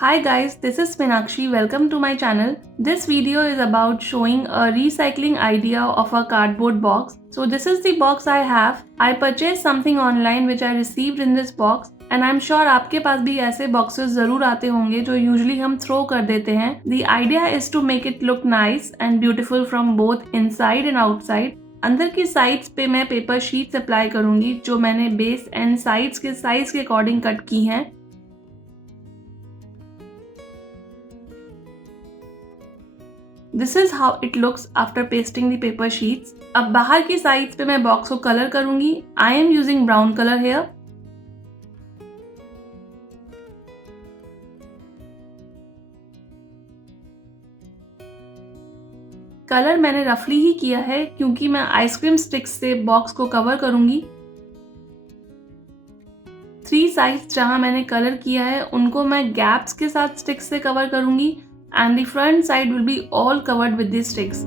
Hi guys, this is Meenakshi. Welcome to my channel. This video is about showing a recycling idea of a cardboard box. So this is the box I have. I purchased something online which I received in this box and I'm sure आपके पास भी ऐसे boxes जरूर आते होंगे जो usually हम throw कर देते हैं. The idea is to make it look nice and beautiful from both inside and outside. अंदर की साइड्स पे मैं पेपर शीट्स अप्लाई करूंगी जो मैंने बेस एंड साइड्स के साइज के अकॉर्डिंग कट की हैं. This is how it looks after pasting the paper sheets. अब बाहर की साइड्स पे मैं बॉक्स को कलर करूंगी. I am using brown color here. Colour मैंने रफली ही किया है क्योंकि मैं आइसक्रीम स्टिक्स से बॉक्स को कवर करूंगी. 3 साइड्स जहां मैंने कलर किया है उनको मैं गैप्स के साथ स्टिक्स से कवर करूंगी and the front side will be all covered with these sticks.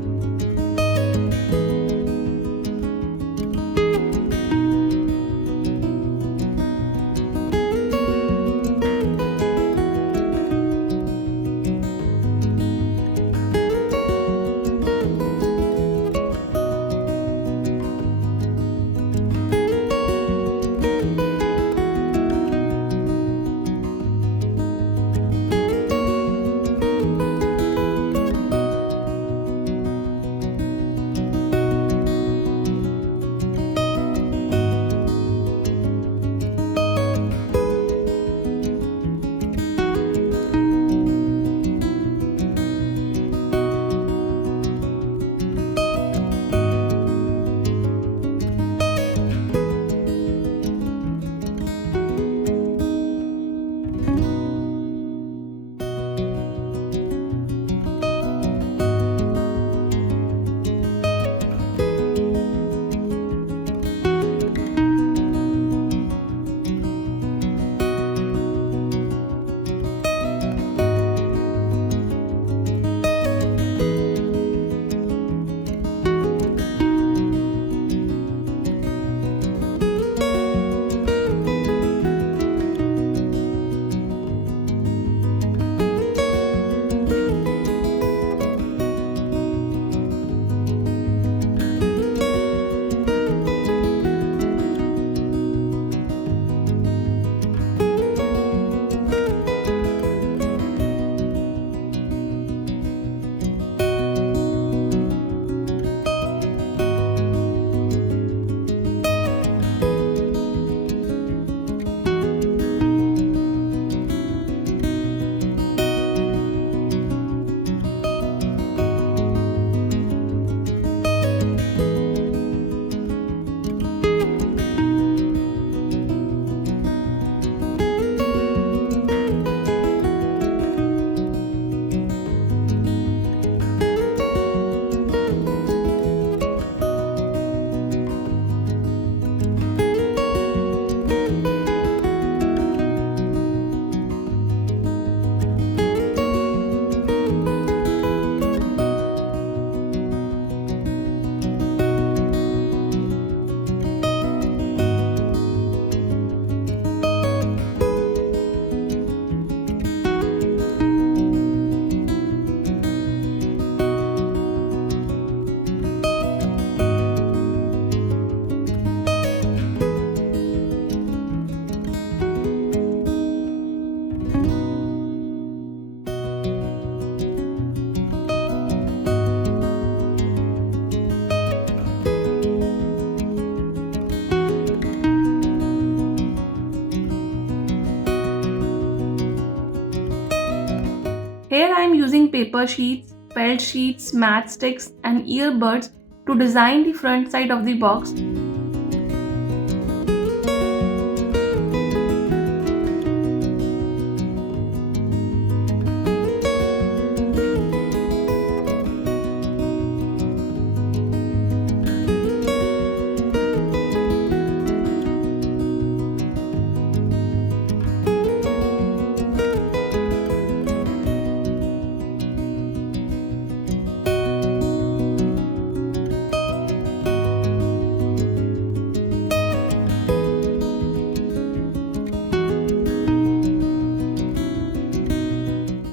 Here I am using paper sheets, felt sheets, matchsticks and earbuds to design the front side of the box.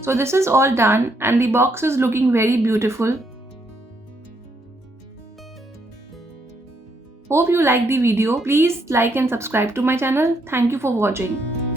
So this is all done and the box is looking very beautiful. Hope you liked the video. Please like and subscribe to my channel. Thank you for watching.